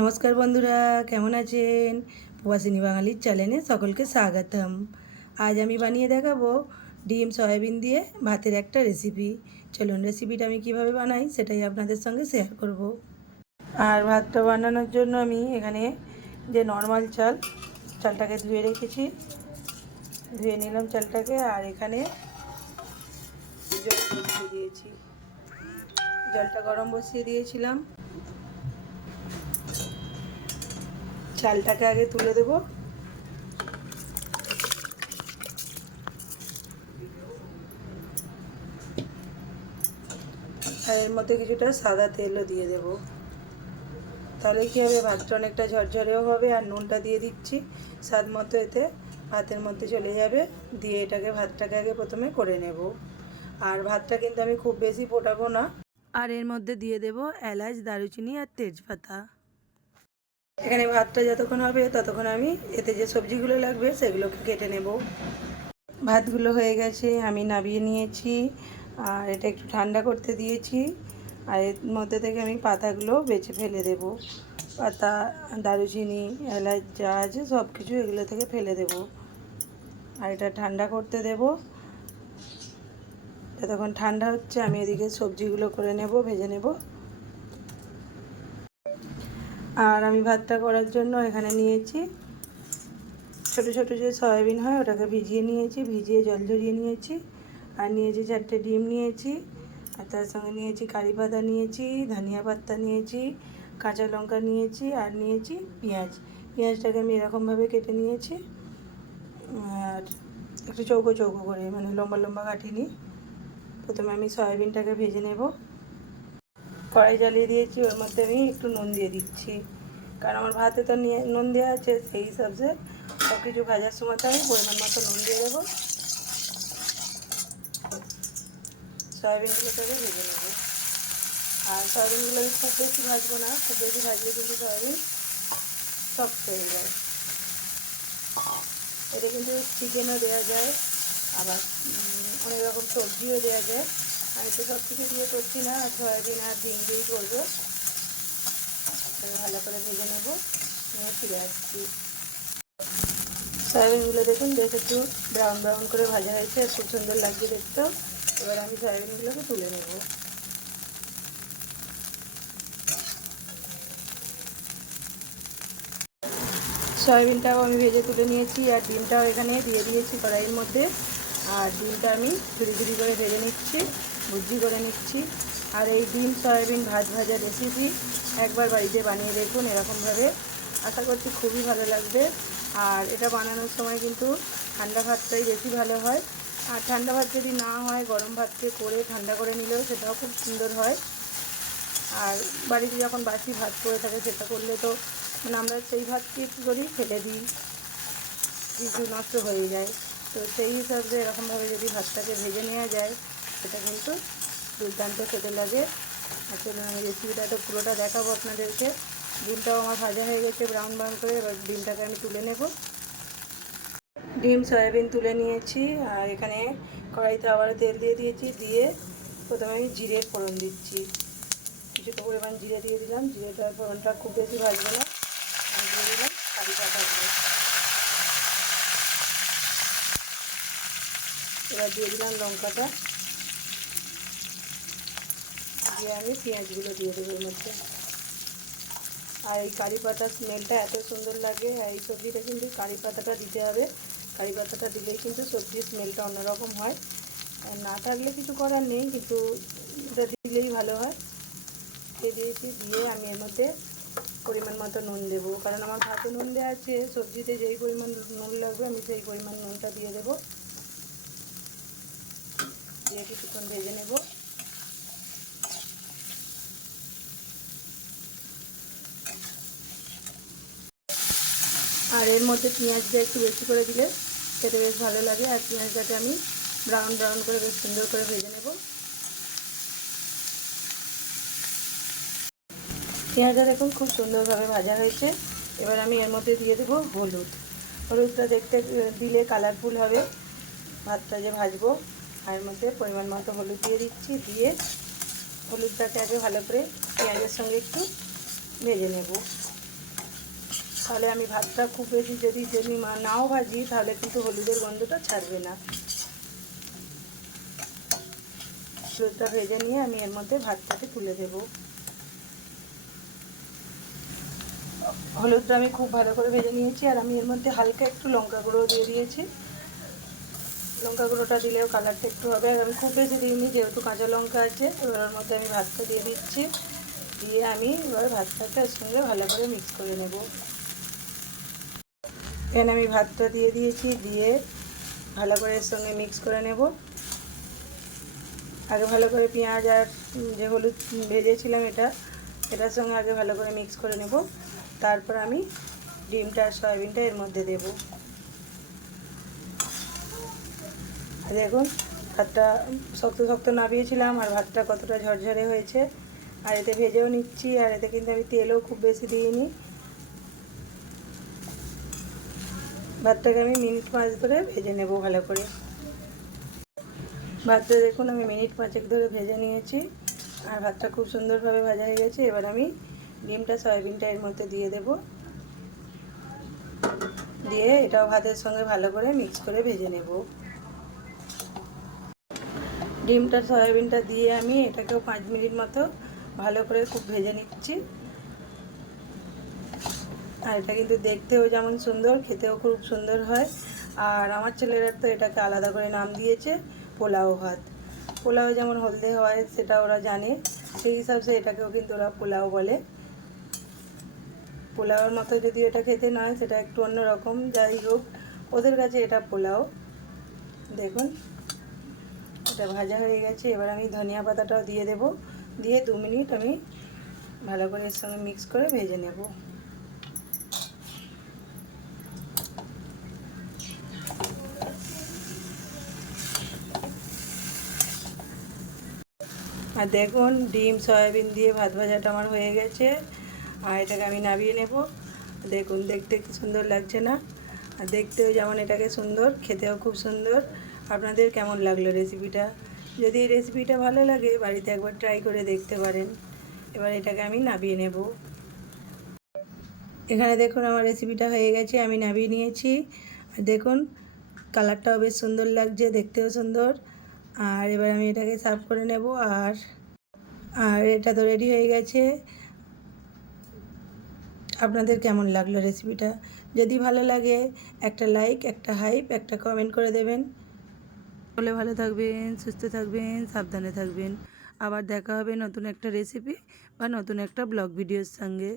নমস্কার বন্ধুরা, কেমন আছেন? প্রবাসিনী বাঙালির চ্যানেলে সকলকে স্বাগতম। আজ আমি বানিয়ে দেখাবো ডিম সয়াবিন দিয়ে ভাতের একটা রেসিপি চলুন রেসিপিটা আমি কীভাবে বানাই সেটাই আপনাদের সঙ্গে শেয়ার করব। আর ভাতটা বানানোর জন্য আমি এখানে যে নর্মাল চাল, চালটাকে ধুয়ে রেখেছি। ধুয়ে নিলাম চালটাকে আর এখানে জল দিয়েছি। জলটা গরম বসিয়ে দিয়েছিলাম। চালটাকে আগে তুলে দেব। আর এর মধ্যে কিছুটা সাদা তেলও দিয়ে দেব। তাহলে কী হবে? ভাতটা অনেকটা ঝরঝরেও হবে আর নুনটা দিয়ে দিচ্ছি। স্বাদ মতো এতে ভাতের মধ্যে চলে যাবে। দিয়ে এটাকে ভাতটাকে আগে প্রথমে করে নেব। আর ভাতটা কিন্তু আমি খুব বেশি ফোটাবো না। আর এর মধ্যে দিয়ে দেব এলাচ, দারুচিনি আর তেজপাতা। এখানে ভাতটা যতক্ষণ হবে, ততক্ষণ আমি এতে যে সবজিগুলো লাগবে সেগুলোকে কেটে নেব। ভাতগুলো হয়ে গেছে, আমি নামিয়ে নিয়েছি আর এটা একটু ঠান্ডা করতে দিয়েছি আর এর মধ্যে থেকে আমি পাতাগুলো বেছে ফেলে দেব। পাতা, দারুচিনি, এলাচ, যা আছে সব কিছু এগুলো থেকে ফেলে দেব। আর এটা ঠান্ডা করতে দেব। যতক্ষণ ঠান্ডা হচ্ছে আমি এদিকে সবজিগুলো করে নেব, ভেজে নেব। আর আমি ভাতটা করার জন্য এখানে নিয়েছি ছোট ছোট যে সয়াবিন হয় ওটাকে ভিজিয়ে নিয়েছি, ভিজিয়ে জল ঝরিয়ে নিয়েছি আর নিয়েছি চারটে ডিম নিয়েছি আর তার সঙ্গে নিয়েছি কারি পাতা নিয়েছি, ধনিয়া পাতা নিয়েছি, কাঁচা লঙ্কা নিয়েছি আর নিয়েছি পেঁয়াজ। পেঁয়াজটাকে আমি এরকমভাবে কেটে নিয়েছি আর একটু চৌকো চৌকো করে মানে লম্বা লম্বা কাটিনি। প্রথমে আমি সয়াবিনটাকে ভেজে নেব। কড়াই জ্বালিয়ে দিয়েছি, ওর মধ্যে আমি একটু নুন দিয়ে দিচ্ছি। কারণ আমার ভাতে তো নিয়ে, নুন দেওয়া আছে, সেই হিসাবে সব কিছু ভাজার সময়তে আমি পরিমাণ মতো নুন দিয়ে দেবো। সয়াবিনগুলোকে ভেজে নেব। আর সয়াবিনগুলো আমি খুব বেশি ভাজবো না, খুব বেশি ভাজলে কিন্তু সয়াবিন শক্ত হয়ে যায়। এটা কিন্তু চিকেনও দেওয়া যায়, আবার অনেক রকম সবজিও দেওয়া যায়। আমি তো সব কিছু দিয়ে করছি না, সয়াবিন আর ডিম দিয়েই করব। ভালো করে ভেজে নেব, নিয়ে ফিরে আসছি। সয়াবিনগুলো দেখুন, বেশ একটু ব্রাউন ব্রাউন করে ভাজা হয়েছে খুব সুন্দর লাগছে দেখতেও এবার আমি সয়াবিনগুলোকে তুলে নেব। সয়াবিনটাও আমি ভেজে তুলে নিয়েছি, আর ডিমটাও এখানে দিয়ে দিয়েছি কড়াইয়ের মধ্যে। আর ডিমটা আমি ঝুড়ি ঝুড়ি করে ভেজে নিচ্ছি। ভুজি করে নিচ্ছি। আর এই ডিম, সয়াবিন, ভাত ভাজা রেসিপি একবার বাড়িতে বানিয়ে দেখুন এরকমভাবে। আশা করছি খুবই ভালো লাগবে। আর এটা বানানোর সময় কিন্তু ঠান্ডা ভাতটাই বেশি ভালো হয়। আর ঠান্ডা ভাত যদি না হয়, গরম ভাতকে করে ঠান্ডা করে নিলেও সেটাও খুব সুন্দর হয়। আর বাড়িতে যখন বাসি ভাত করে থাকে, সেটা করলে তো মানে আমরা সেই ভাতকে কী করি ফেলে দিই। কিছু নষ্ট হয়ে যায়। তো সেই হিসাবে এরকমভাবে যদি ভাতটাকে ভেজে নেওয়া যায় সেটা কিন্তু দুর্দান্ত খেতে লাগে। আর চলুন, আমি রেসিপিটা তো পুরোটা দেখাবো আপনাদেরকে। ডিমটাও আমার ভাজা হয়ে গেছে ব্রাউন ব্রাউন করে। এবার ডিমটাকে আমি তুলে নেব। ডিম, সয়াবিন তুলে নিয়েছি। আর এখানে কড়াইতে আবার তেল দিয়ে দিয়েছি। দিয়ে প্রথমে আমি জিরে ফোড়ন দিচ্ছি। কিছুটা পরিমাণ জিরে দিয়ে দিলাম। জিরেটার ফোড়নটা খুব বেশি ভাজবে না। দিয়ে দিলাম এবার দিয়ে দিলাম লঙ্কাটা। দিয়ে আমি পেঁয়াজগুলো দিয়ে দেবো এর মধ্যে। আর এই কারি পাতার স্মেলটা এত সুন্দর লাগে, আর এই সবজিটা কিন্তু কারি পাতাটা দিতে হবে। কারি পাতাটা দিলেই কিন্তু সবজির স্মেলটা অন্যরকম হয়। আর না থাকলে কিছু করার নেই, কিন্তু এটা দিলেই ভালো হয়। দিয়ে দিয়েছি, দিয়ে আমি এর মধ্যে পরিমাণ মতো নুন দেবো। কারণ আমার ভাতে নুন দেওয়া আছে, সবজিতে যেই পরিমাণ নুন লাগবে আমি সেই পরিমাণ নুনটা দিয়ে দেবো। দিয়ে কিছুক্ষণ ভেজে নেব। আর এর মধ্যে পেঁয়াজটা একটু বেশি করে দিলে খেতে বেশ ভালো লাগে। আর পেঁয়াজটাকে আমি ব্রাউন ব্রাউন করে বেশ সুন্দর করে ভেজে নেব। পেঁয়াজটা দেখুন খুব সুন্দরভাবে ভাজা হয়েছে। এবার আমি এর মধ্যে দিয়ে দেবো হলুদ। হলুদটা দেখতে, দিলে কালারফুল হবে। ভাতটা যে ভাজবো, আর এর মধ্যে পরিমাণ মতো হলুদ দিয়ে দিচ্ছি। দিয়ে হলুদটাকে আগে ভালো করে পেঁয়াজের সঙ্গে একটু ভেজে নেব। তাহলে আমি ভাতটা খুব বেশি যদি যদি নাও ভাজি, তাহলে কিন্তু হলুদের গন্ধটা ছাড়বে না। হলুদটা ভেজে নিয়ে আমি এর মধ্যে ভাতটাকে তুলে দেব। হলুদটা আমি খুব ভালো করে ভেজে নিয়েছি, আর আমি এর মধ্যে হালকা একটু লঙ্কা গুঁড়ো দিয়ে দিয়েছি। লঙ্কা গুঁড়োটা দিলেও কালারটা একটু হবে, আর আমি খুব বেশি দিইনি, যেহেতু কাঁচা লঙ্কা আছে, এবার ওর মধ্যে আমি ভাতটা দিয়ে দিচ্ছি। দিয়ে আমি এবার ভাতটাকে সঙ্গে ভালো করে মিক্স করে নেব। এখানে আমি ভাতটা দিয়ে দিয়েছি, দিয়ে ভালো করে এর সঙ্গে মিক্স করে নেব। আগে ভালো করে পেঁয়াজ আর যে হলুদ ভেজেছিলাম এটা, এটার সঙ্গে আগে ভালো করে মিক্স করে নেব। তারপর আমি ডিমটা আর সয়াবিনটা এর মধ্যে দেব। দেখুন, ভাতটা শক্ত শক্ত নাবিয়েছিলাম আর ভাতটা কতটা ঝরঝরে হয়েছে। আর এতে ভেজেও নিচ্ছি, আর এতে কিন্তু আমি তেলও খুব বেশি দিইনি। ভাতটাকে আমি মিনিট পাঁচ ধরে ভেজে নেব ভালো করে। ভাতটা দেখুন, আমি মিনিট পাঁচেক ধরে ভেজে নিয়েছি। আর ভাতটা খুব সুন্দরভাবে ভাজা হয়ে গেছে, এবার আমি ডিমটা সয়াবিনটা এর মধ্যে দিয়ে দেব। দিয়ে এটাও ভাতের সঙ্গে ভালো করে মিক্স করে ভেজে নেব। ডিমটা, সয়াবিনটা দিয়ে আমি এটাকেও পাঁচ মিনিট মতো ভালো করে খুব ভেজে নিচ্ছি। আর এটা কিন্তু দেখতেও যেমন সুন্দর, খেতেও খুব সুন্দর হয়। আর আমার ছেলেরা তো এটাকে আলাদা করে নাম দিয়েছে, পোলাও ভাত। পোলাও যেমন হলদে হয়, সেটা ওরা জানে। সেই হিসাবে এটাকেও কিন্তু ওরা পোলাও বলে। পোলাওয়ের মতো যদি এটা খেতে নয় সেটা একটু অন্যরকম যাই হোক, ওদের কাছে এটা পোলাও। দেখুন, এটা ভাজা হয়ে গেছে। এবার আমি ধনিয়া পাতাটাও দিয়ে দেব। দিয়ে দু মিনিট আমি ভালো করে এর সঙ্গে মিক্স করে ভেজে নেব। আর দেখুন, ডিম, সয়াবিন দিয়ে ভাত ভাজাটা আমার হয়ে গেছে। আর এটাকে আমি নামিয়ে নেব। দেখুন, দেখতে কি সুন্দর লাগছে না? আর দেখতেও যেমন এটাকে সুন্দর, খেতেও খুব সুন্দর। আপনাদের কেমন লাগল রেসিপিটা যদি এই রেসিপিটা ভালো লাগে, বাড়িতে একবার ট্রাই করে দেখতে পারেন। এবার এটাকে আমি নামিয়ে নেব। এখানে দেখুন, আমার রেসিপিটা হয়ে গেছে, আমি নামিয়ে নিয়েছি। আর দেখুন কালারটাও বেশ সুন্দর লাগছে, দেখতেও সুন্দর। আর এবার আমি এটাকে সার্ভ করে নেব আর আর এটা তো রেডি হয়ে গেছে। আপনাদের কেমন লাগল রেসিপিটা যদি ভালো লাগে, একটা লাইক একটা হাইপ একটা কমেন্ট করে দেবেন। বলে ভালো থাকবেন, সুস্থ থাকবেন, সাবধানে থাকবেন। আবার দেখা হবে নতুন একটা রেসিপি বা নতুন একটা ব্লগ ভিডিওর সঙ্গে।